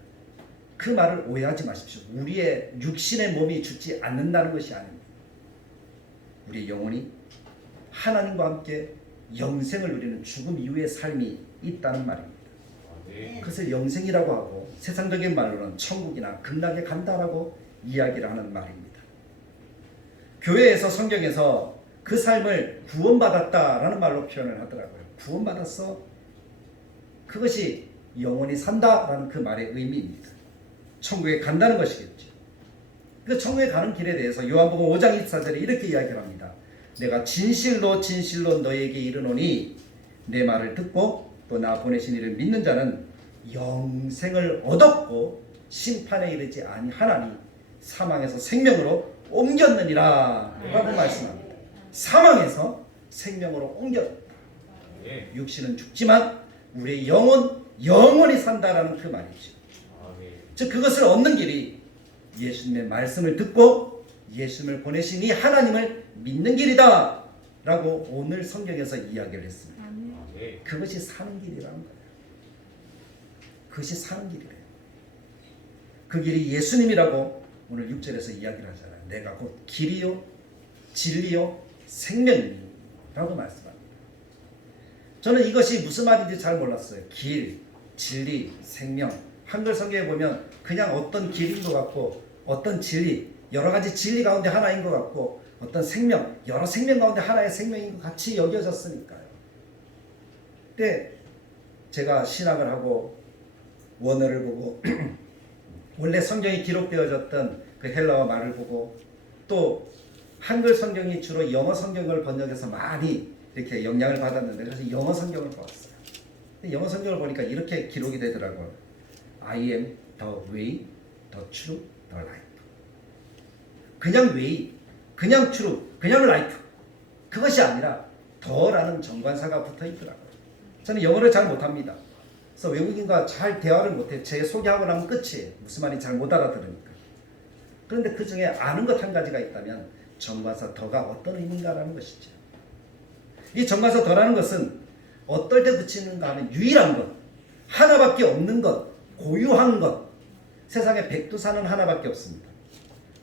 그 말을 오해하지 마십시오. 우리의 육신의 몸이 죽지 않는다는 것이 아닙니다. 우리 영혼이 하나님과 함께 영생을 누리는 죽음 이후의 삶이 있다는 말입니다. 그것을 영생이라고 하고 세상적인 말로는 천국이나 극락에 간다라고 이야기를 하는 말입니다. 교회에서 성경에서 그 삶을 구원받았다라는 말로 표현을 하더라고요. 구원받았어. 그것이 영원히 산다라는 그 말의 의미입니다. 천국에 간다는 것이겠죠. 그 천국에 가는 길에 대해서 요한복음 5장 24절에 이렇게 이야기를 합니다. 내가 진실로 진실로 너에게 이르노니 내 말을 듣고 또 나 보내신 이를 믿는 자는 영생을 얻었고 심판에 이르지 아니하나니 사망에서 생명으로 옮겼느니라 라고 말씀합니다. 사망에서 생명으로 옮겼다. 육신은 죽지만 우리의 영혼 영원히 산다라는 그 말이죠. 즉 그것을 얻는 길이 예수님의 말씀을 듣고 예수님을 보내신 이 하나님을 믿는 길이다 라고 오늘 성경에서 이야기를 했습니다. 그것이 사는 길이라는 거예요. 그것이 사는 길이래요. 그 길이 예수님이라고 오늘 6절에서 이야기를 하잖아요. 내가 곧 길이요 진리요 생명이니 라고 말씀합니다. 저는 이것이 무슨 말인지 잘 몰랐어요. 길, 진리, 생명. 한글 성경에 보면 그냥 어떤 길인 것 같고 어떤 진리, 여러 가지 진리 가운데 하나인 것 같고 어떤 생명, 여러 생명 가운데 하나의 생명인 것 같이 여겨졌으니까요. 그때 제가 신학을 하고 원어를 보고 원래 성경이 기록되어졌던 그 헬라어 말을 보고 또 한글 성경이 주로 영어 성경을 번역해서 많이 이렇게 영향을 받았는데 그래서 영어 성경을 보았어요. 영어 성경을 보니까 이렇게 기록이 되더라고요. I am the way, the truth, the life. 그냥 way, 그냥 true, 그냥 life. 그것이 아니라 더라는 정관사가 붙어 있더라고요. 저는 영어를 잘 못합니다. 그래서 외국인과 잘 대화를 못해. 제 소개하고 나면 끝이에요. 무슨 말인지 잘 못 알아들으니까. 그런데 그 중에 아는 것 한 가지가 있다면 정관사 더가 어떤 의미인가라는 것이죠. 이 정관사 더라는 것은 어떨 때 붙이는가 하면 유일한 것, 하나밖에 없는 것, 고유한 것. 세상에 백두산은 하나밖에 없습니다.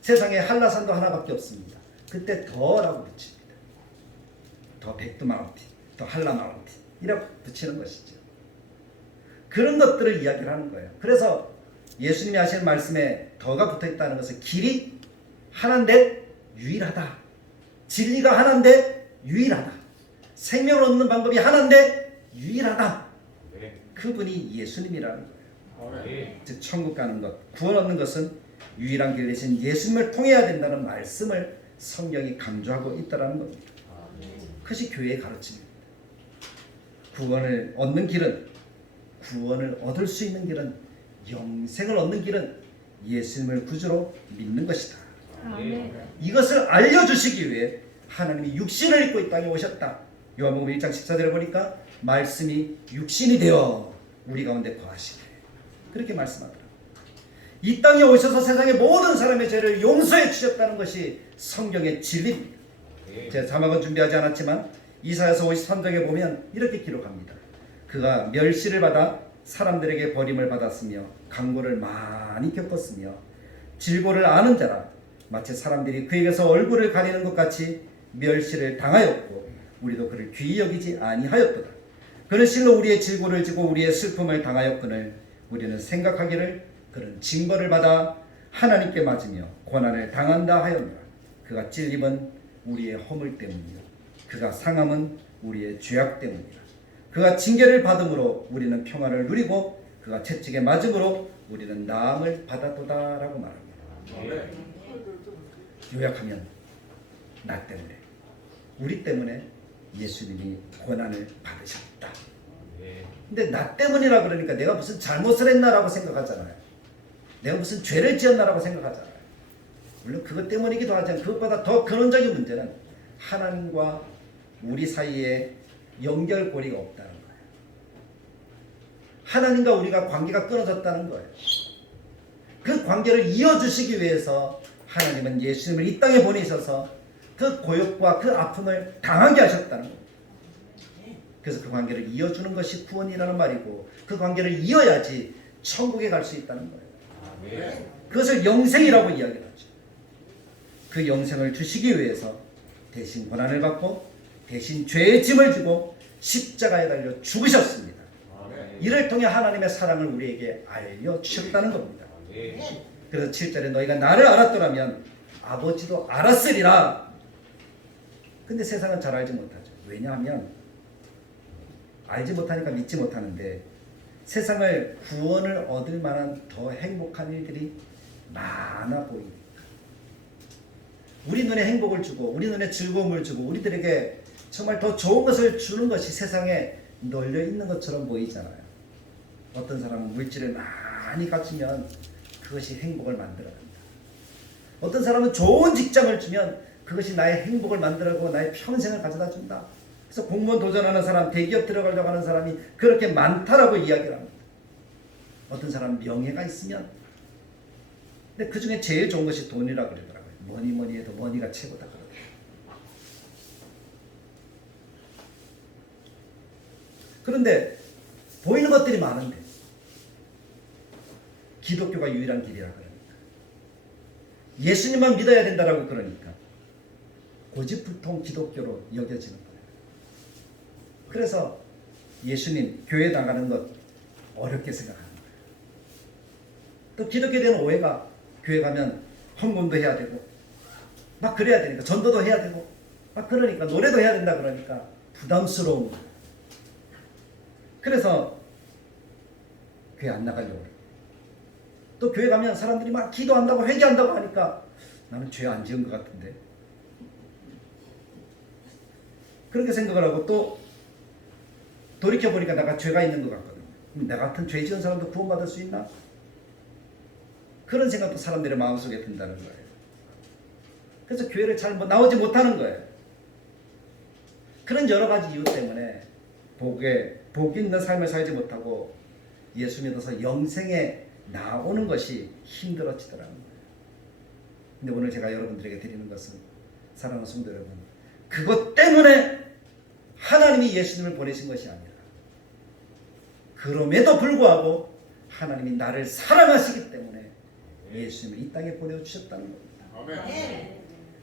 세상에 한라산도 하나밖에 없습니다. 그때 더라고 붙입니다. 더 백두마운틴, 더 한라마운틴 이렇게 붙이는 것이죠. 그런 것들을 이야기를 하는 거예요. 그래서 예수님이 하시는 말씀에 더가 붙어있다는 것은 길이 하나인데 유일하다. 진리가 하나인데 유일하다. 생명을 얻는 방법이 하나인데 유일하다. 그분이 예수님이라는 거예요. 즉 천국 가는 것, 구원 얻는 것은 유일한 길 대신 예수님을 통해야 된다는 말씀을 성경이 강조하고 있다는 겁니다. 그것이 교회의 가르침입니다. 구원을 얻는 길은, 구원을 얻을 수 있는 길은, 영생을 얻는 길은 예수님을 구주로 믿는 것이다. 이것을 알려주시기 위해 하나님이 육신을 입고 이 땅에 오셨다. 요한복음 1장 14절에 보니까 말씀이 육신이 되어 우리 가운데 거하시네. 그렇게 말씀하더라고요. 이 땅에 오셔서 세상의 모든 사람의 죄를 용서해 주셨다는 것이 성경의 진리입니다. 제가 자막은 준비하지 않았지만 이사야서 53장에 보면 이렇게 기록합니다. 그가 멸시를 받아 사람들에게 버림을 받았으며 강고를 많이 겪었으며 질고를 아는 자라 마치 사람들이 그에게서 얼굴을 가리는 것 같이 멸시를 당하였고 우리도 그를 귀히 여기지 아니하였도다. 그는 실로 우리의 질고를 지고 우리의 슬픔을 당하였거늘 우리는 생각하기를 그는 징벌을 받아 하나님께 맞으며 고난을 당한다 하였노라. 그가 찔림은 우리의 허물 때문이요 그가 상함은 우리의 죄악 때문이라. 그가 징계를 받음으로 우리는 평안을 누리고 그가 채찍에 맞음으로 우리는 나음을 받았도다라고 말합니다. 요약하면 나 때문에, 우리 때문에 예수님이 고난을 받으셨다. 근데 나 때문이라 그러니까 내가 무슨 잘못을 했나라고 생각하잖아요. 내가 무슨 죄를 지었나라고 생각하잖아요. 물론 그것 때문이기도 하지만 그것보다 더 근원적인 문제는 하나님과 우리 사이에 연결고리가 없다는 거예요. 하나님과 우리가 관계가 끊어졌다는 거예요. 그 관계를 이어주시기 위해서 하나님은 예수님을 이 땅에 보내셔서 그 고역과 그 아픔을 당하게 하셨다는 거예요. 그래서 그 관계를 이어주는 것이 구원이라는 말이고 그 관계를 이어야지 천국에 갈 수 있다는 거예요. 그것을 영생이라고 이야기를 하죠. 그 영생을 주시기 위해서 대신 고난을 받고 대신 죄의 짐을 지고 십자가에 달려 죽으셨습니다. 이를 통해 하나님의 사랑을 우리에게 알려주셨다는 겁니다. 그래서 7절에 너희가 나를 알았더라면 아버지도 알았으리라. 근데 세상은 잘 알지 못하죠. 왜냐하면 알지 못하니까 믿지 못하는데 세상을 구원을 얻을 만한 더 행복한 일들이 많아 보이니까 우리 눈에 행복을 주고 우리 눈에 즐거움을 주고 우리들에게 정말 더 좋은 것을 주는 것이 세상에 널려 있는 것처럼 보이잖아요. 어떤 사람은 물질을 많이 갖추면 그것이 행복을 만들어간다. 어떤 사람은 좋은 직장을 주면 그것이 나의 행복을 만들어가고 나의 평생을 가져다 준다. 그래서 공무원 도전하는 사람, 대기업 들어가려고 하는 사람이 그렇게 많다라고 이야기를 합니다. 어떤 사람은 명예가 있으면, 근데 그 중에 제일 좋은 것이 돈이라고 그러더라고요. 뭐니 해도 머니가 최고다 그러더라고요. 그런데 보이는 것들이 많은데 기독교가 유일한 길이라 그러니까 예수님만 믿어야 된다라고 그러니까 고집불통 기독교로 여겨지는 거예요. 그래서 예수님 교회 나가는 것 어렵게 생각하는 거예요. 또 기독교에 대한 오해가 교회 가면 헌금도 해야 되고 막 그래야 되니까 전도도 해야 되고 막 그러니까 노래도 해야 된다 그러니까 부담스러운 거예요. 그래서 교회 안 나가려고 그래요. 또 교회 가면 사람들이 막 기도한다고 회개한다고 하니까 나는 죄 안 지은 것 같은데 그렇게 생각을 하고 또 돌이켜보니까 내가 죄가 있는 것 같거든요. 내 같은 죄 지은 사람도 구원받을 수 있나? 그런 생각도 사람들의 마음속에 든다는 거예요. 그래서 교회를 잘 나오지 못하는 거예요. 그런 여러 가지 이유 때문에 복 있는 삶을 살지 못하고 예수 믿어서 영생에 나오는 것이 힘들어지더라는 거예요. 근데 오늘 제가 여러분들에게 드리는 것은 사랑하는 성도 여러분, 그것 때문에 하나님이 예수님을 보내신 것이 아니라 그럼에도 불구하고 하나님이 나를 사랑하시기 때문에 예수님을 이 땅에 보내주셨다는 겁니다.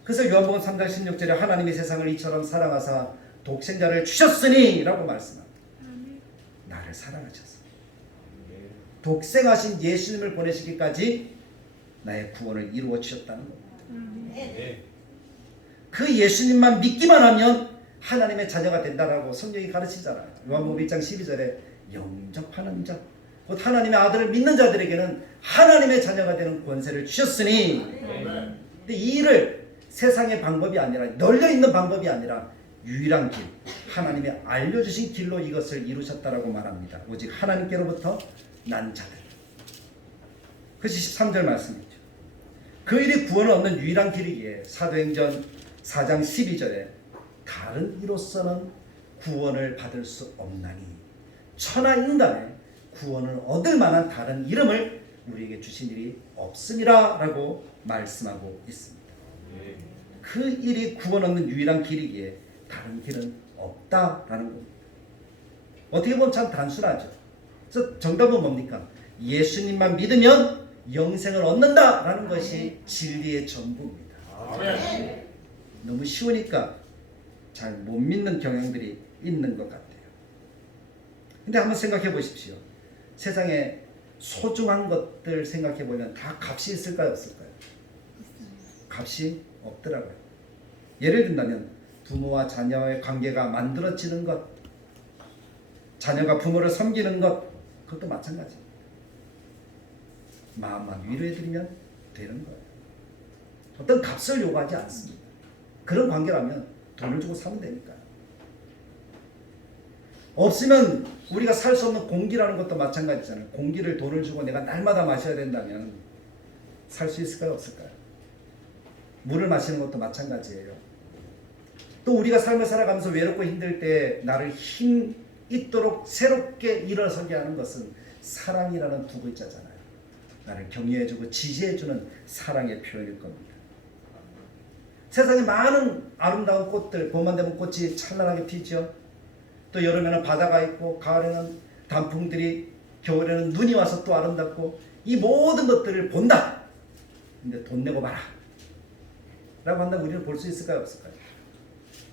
그래서 요한복음 3장 16절에 하나님이 세상을 이처럼 사랑하사 독생자를 주셨으니 라고 말씀합니다. 나를 사랑하셨어. 독생하신 예수님을 보내시기까지 나의 구원을 이루어 주셨다는 겁니다. 그 예수님만 믿기만 하면 하나님의 자녀가 된다라고 성경이 가르치잖아요. 요한복음 1장 12절에 영접하는 자, 곧 하나님의 아들을 믿는 자들에게는 하나님의 자녀가 되는 권세를 주셨으니 근데 이 일을 세상의 방법이 아니라 널려있는 방법이 아니라 유일한 길, 하나님이 알려주신 길로 이것을 이루셨다라고 말합니다. 오직 하나님께로부터 난 자들. 그것이 13절 말씀이죠. 그 일이 구원을 얻는 유일한 길이기에 사도행전 4장 12절에 다른 이로서는 구원을 받을 수 없나니 천하 인간에 구원을 얻을 만한 다른 이름을 우리에게 주신 일이 없음이라 라고 말씀하고 있습니다. 그 일이 구원 얻는 유일한 길이기에 다른 길은 없다라는 겁니다. 어떻게 보면 참 단순하죠. 그래서 정답은 뭡니까? 예수님만 믿으면 영생을 얻는다라는 것이 진리의 전부입니다. 너무 쉬우니까 잘 못 믿는 경향들이 있는 것 같아요. 근데 한번 생각해 보십시오. 세상에 소중한 것들 생각해 보면 다 값이 있을까요, 없을까요? 값이 없더라고요. 예를 든다면 부모와 자녀의 관계가 만들어지는 것, 자녀가 부모를 섬기는 것, 그것도 마찬가지입니다. 마음만 위로해드리면 되는 거예요. 어떤 값을 요구하지 않습니다. 그런 관계라면 돈을 주고 사면 되니까요. 없으면 우리가 살 수 없는 공기라는 것도 마찬가지잖아요. 공기를 돈을 주고 내가 날마다 마셔야 된다면 살 수 있을까요, 없을까요? 물을 마시는 것도 마찬가지예요. 또 우리가 삶을 살아가면서 외롭고 힘들 때 나를 힘 있도록 새롭게 일어서게 하는 것은 사랑이라는 두 글자잖아요. 나를 격려해주고 지지해주는 사랑의 표현일 겁니다. 세상에 많은 아름다운 꽃들, 봄만 되면 꽃이 찬란하게 피죠. 또 여름에는 바다가 있고 가을에는 단풍들이, 겨울에는 눈이 와서 또 아름답고, 이 모든 것들을 본다. 근데 돈 내고 봐라 라고 한다면 우리는 볼 수 있을까요, 없을까요?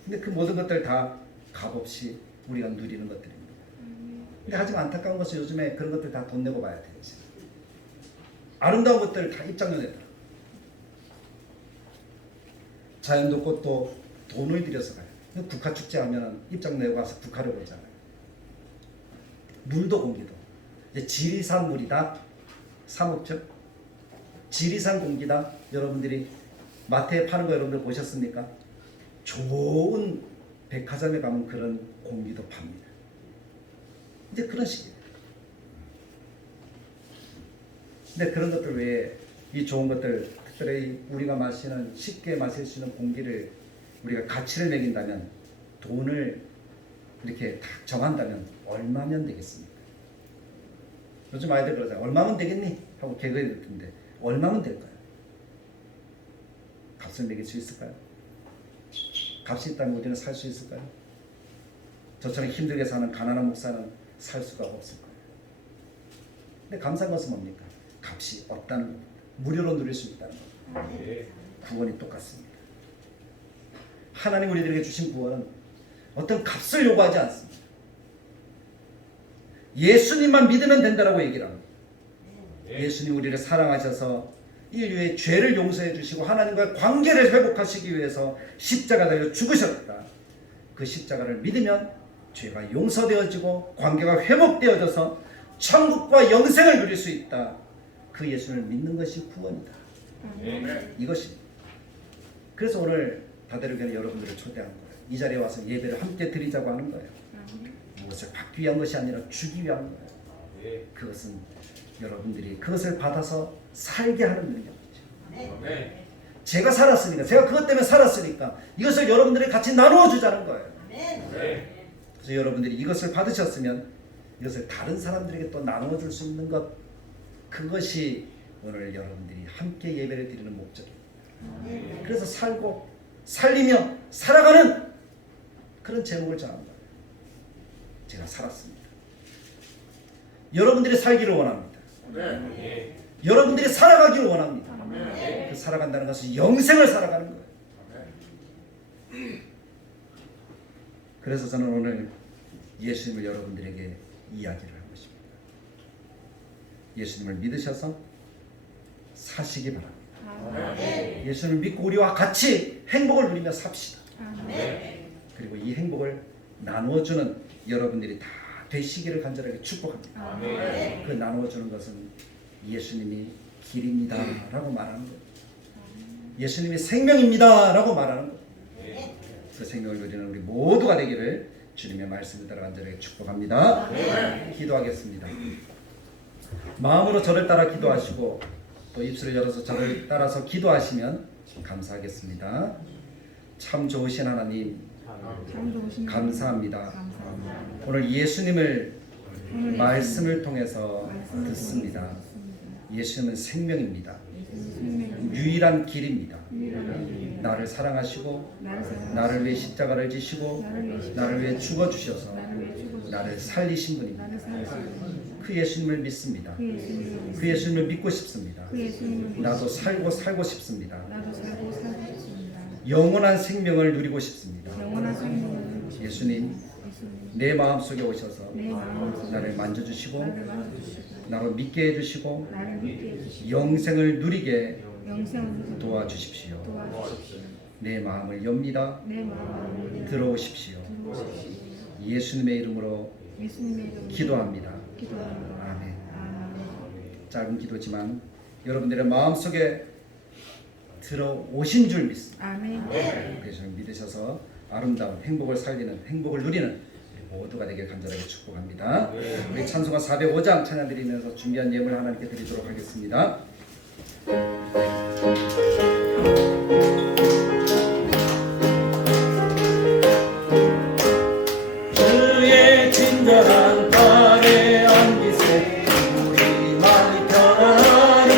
근데 그 모든 것들 다 값없이 우리가 누리는 것들입니다. 근데 하지만 안타까운 것은 요즘에 그런 것들 다 돈 내고 봐야 돼요. 아름다운 것들 다 입장료 내더라. 자연도 꽃도 돈을 들여서 가요. 국화축제 하면 입장 내고 가서 국화를 보잖아요. 물도 공기도 이제 지리산 물이다 사 먹죠. 지리산 공기다. 여러분들이 마트에 파는 거 여러분들 보셨습니까? 좋은 백화점에 가면 그런 공기도 팝니다. 이제 그런 식이에요. 근데 그런 것들 외에 이 좋은 것들, 특별히 우리가 마시는, 쉽게 마실 수 있는 공기를 우리가 가치를 매긴다면, 돈을 이렇게 딱 정한다면 얼마면 되겠습니까? 요즘 아이들 그러잖아요. 얼마면 되겠니? 하고 개그에 듣는데 얼마면 될까요? 값을 매길 수 있을까요? 값이 있다면 우리는 살 수 있을까요? 저처럼 힘들게 사는 가난한 목사는 살 수가 없을 거예요. 근데 감사한 것은 뭡니까? 값이 없다는 겁니다. 무료로 누릴 수 있다는 겁니다. 구원이 똑같습니다. 하나님 우리들에게 주신 구원은 어떤 값을 요구하지 않습니다. 예수님만 믿으면 된다라고 얘기를 합니다. 예수님 우리를 사랑하셔서 인류의 죄를 용서해 주시고 하나님과의 관계를 회복하시기 위해서 십자가 달려 죽으셨다. 그 십자가를 믿으면 죄가 용서되어지고 관계가 회복되어져서 천국과 영생을 누릴 수 있다. 그 예수를 믿는 것이 구원이다. 이것입니다. 그래서 오늘 다대로교회 여러분들을 초대한 거예요. 이 자리에 와서 예배를 함께 드리자고 하는 거예요. 무엇을 받기 위한 것이 아니라 주기 위한 거예요. 그것은 여러분들이 그것을 받아서 살게 하는 능력이죠. 제가 살았으니까, 제가 그것 때문에 살았으니까 이것을 여러분들이 같이 나누어 주자는 거예요. 그래서 여러분들이 이것을 받으셨으면 이것을 다른 사람들에게 또 나누어 줄 수 있는 것, 그것이 오늘 여러분들이 함께 예배를 드리는 목적입니다. 그래서 살고 살리며 살아가는 그런 제목을 정한 거예요. 제가 살았습니다. 여러분들이 살기를 원합니다. 여러분들이 살아가기를 원합니다. 그 살아간다는 것은 영생을 살아가는 거예요. 그래서 저는 오늘 예수님을 여러분들에게 이야기를 하고 싶습니다. 예수님을 믿으셔서 사시기 바랍니다. 예수님을 믿고 우리와 같이 행복을 누리며 삽시다. 그리고 이 행복을 나누어주는 여러분들이 다 되시기를 간절하게 축복합니다. 그 나누어주는 것은 예수님이 길입니다 라고 말하는 거예요. 예수님이 생명입니다 라고 말하는 거예요. 그 생명을 누리는 우리 모두가 되기를 주님의 말씀을 따라 간절하게 축복합니다. 기도하겠습니다. 마음으로 저를 따라 기도하시고 또 입술을 열어서 저를 따라서 기도하시면 감사하겠습니다. 참 좋으신 하나님 감사합니다. 오늘 예수님을 말씀을 통해서 듣습니다. 예수님은 생명입니다. 유일한 길입니다. 나를 사랑하시고 나를 위해 십자가를 지시고 나를 위해 죽어주셔서 나를 살리신 분입니다. 나를 살리시는 그 예수님을 믿습니다. 그 예수님을 그 예수님을 믿고 싶습니다. 그 예수님을 나도 살고 싶습니다. 나도 살고 싶습니다. 영원한 생명을 누리고 싶습니다. 영원한 생명을 예수님, 예수님 내 마음속에 오셔서 내 마음을 나를 만져주시고 나를 만져주시고 나로 믿게 해주시고 나를 믿게 해주시고 영생을 누리게 영생을 도와주십시오. 도와주십시오. 내 마음을 엽니다. 내 마음을 들어오십시오. 예수님의 이름으로 예수님의 이름으로 기도합니다. 기도합니다. 아멘. 아멘. 짧은 기도지만 여러분들의 마음속에 들어오신 줄 믿습니다. 아멘. 그래서 믿으셔서 아름다운 행복을 살리는, 행복을 누리는 우리 모두가 되길 간절하게 축복합니다. 우리 찬송가 405장 찬양 드리면서 준비한 예물 하나님께 드리도록 하겠습니다. 주의 친절한 발에 안기세 우리 마음이 편안하니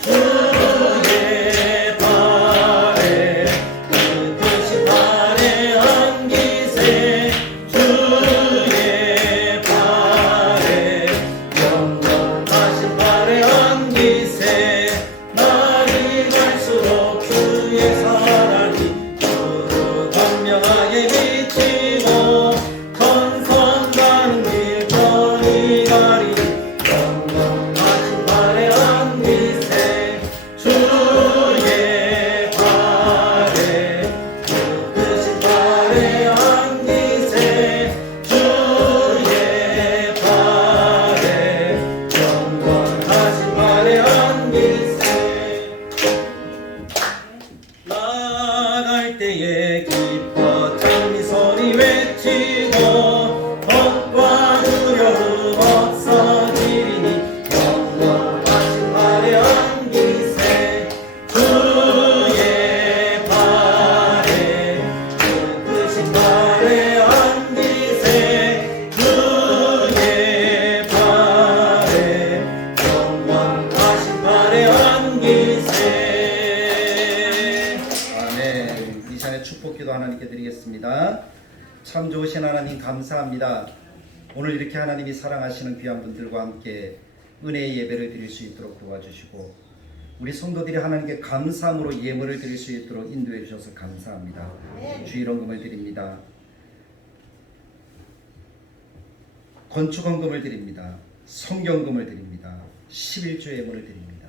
주의 발에 그것이 발에 안기세 주의 발에 영원하신 발에 안기세 날이 갈수록 주의 사랑이 두루 선명하게 비치고 전선 가는 길 거리 가리 영원하신 발에 안기세 주의 발에 그것이 발에 안기세 주의 발에 영원하신 발에 안기세 나갈 때에 기뻐 찬미 소리 외치고 걱과 두려움 없어지리니 영원하신 발에 안기세 주의 발에 그것이 발에 안기세 주의 발에 영원하신 발에 안기세 아멘. 이 시간에 축복기도 하나님께 드리겠습니다. 참 좋으신 하나님 감사합니다. 오늘 이렇게 하나님이 사랑하시는 귀한 분들과 함께 은혜의 예배를 드릴 수 있도록 도와주시고 우리 성도들이 하나님께 감사함으로 예물을 드릴 수 있도록 인도해 주셔서 감사합니다. 주일원금을 드립니다. 건축원금을 드립니다. 성경금을 드립니다. 11조 예물을 드립니다.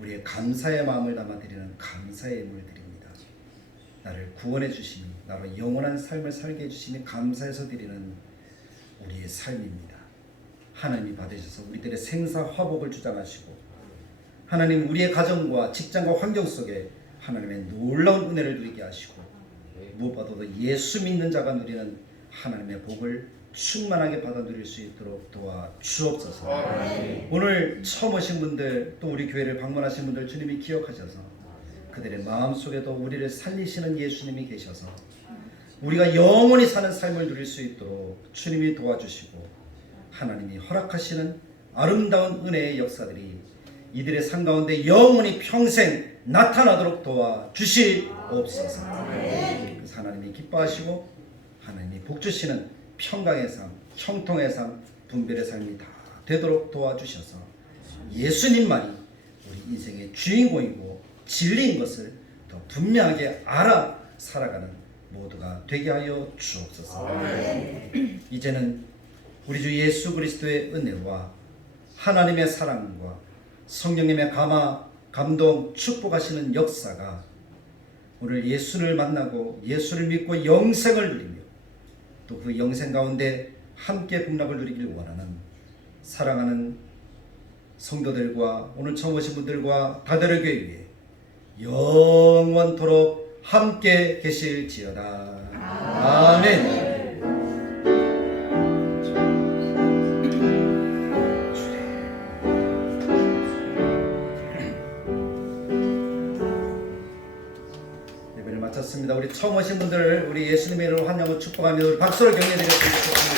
우리의 감사의 마음을 담아 드리는 감사의 예물을 드립니다. 나를 구원해 주시니 나로 영원한 삶을 살게 해주시니 감사해서 드리는 우리의 삶입니다. 하나님이 받으셔서 우리들의 생사 화복을 주장하시고 하나님 우리의 가정과 직장과 환경 속에 하나님의 놀라운 은혜를 누리게 하시고 무엇보다도 예수 믿는 자가 누리는 하나님의 복을 충만하게 받아 누릴 수 있도록 도와주옵소서. 오늘 처음 오신 분들 또 우리 교회를 방문하신 분들 주님이 기억하셔서 그들의 마음속에도 우리를 살리시는 예수님이 계셔서 우리가 영원히 사는 삶을 누릴 수 있도록 주님이 도와주시고 하나님이 허락하시는 아름다운 은혜의 역사들이 이들의 삶 가운데 영원히 평생 나타나도록 도와주시옵소서. 그래서 하나님이 기뻐하시고 하나님이 복주시는 평강의 삶, 형통의 삶, 분별의 삶이 다 되도록 도와주셔서 예수님만이 우리 인생의 주인공이고 진리인 것을 더 분명하게 알아 살아가는 모두가 되게 하여 주옵소서. 이제는 우리 주 예수 그리스도의 은혜와 하나님의 사랑과 성령님의 감동, 축복하시는 역사가 오늘 예수를 만나고 예수를 믿고 영생을 누리며 또 그 영생 가운데 함께 복락을 누리길 원하는 사랑하는 성도들과 오늘 처음 오신 분들과 다대를 교회 위에 영원토록 함께 계실지어다. 아멘. 예배를 마쳤습니다. 우리 처음 오신 분들 우리 예수님의 이름으로 환영을 축복하며 박수를 격려드렸습니다.